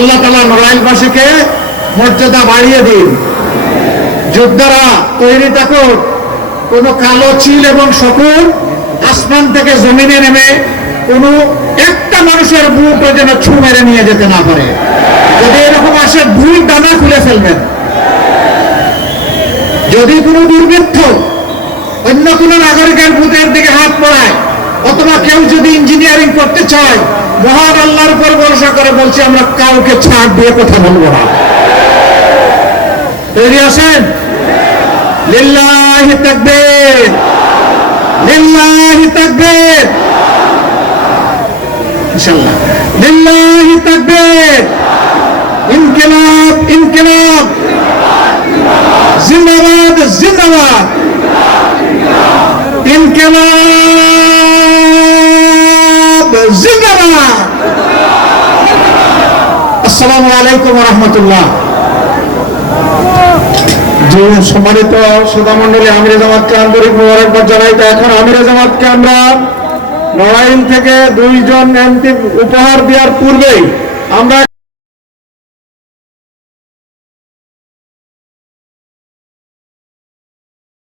আল্লাহ তাআলা নড়াইলবাসীকে মর্যাদা বাড়িয়ে দিন। যোদ্ধারা তৈরি থাকো, কোন কালো চিল এবং শকুন আসমান থেকে জমিনে নেমে কোন একটা মানুষের বুকও যেন ছু মেরে নিয়ে যেতে না পারে। যদি এরকম আসে দুই ডানা খুলে ফেলবেন। যদি কোনো দুর্বৃত্ত অন্য কোনো নাগরিকের বুকের দিকে হাত পড়ায় অথবা কেউ যদি ইঞ্জিনিয়ারিং করতে চায়, মহান আল্লাহর উপর ভরসা করে বলছি আমরা কাউকে ছাড় দিয়ে কথা বলবো না। তৈরি আছেন? লিল্লাহি তাকবীর, লিল্লাহি তাকবীর, ইনশাআল্লাহ লিল্লাহি তাকবীর। ইনকিলাব, ইনকিলাব, জিন্দাবাদ, জিন্দাবাদ, ইনকিলাব জিন্দাবাদ। আসসালামু আলাইকুম ওয়া রাহমাতুল্লাহ। যে সম্মানিত শ্রোতামণ্ডলী, আমিরে জামাতকে আন্তরিক মোবারকবাদ জানাই। তো এখন আমিরে জামাতকে আমরা নড়াইল থেকে 2 জন এমপি উপহার দেওয়ার পূর্বেই আমরা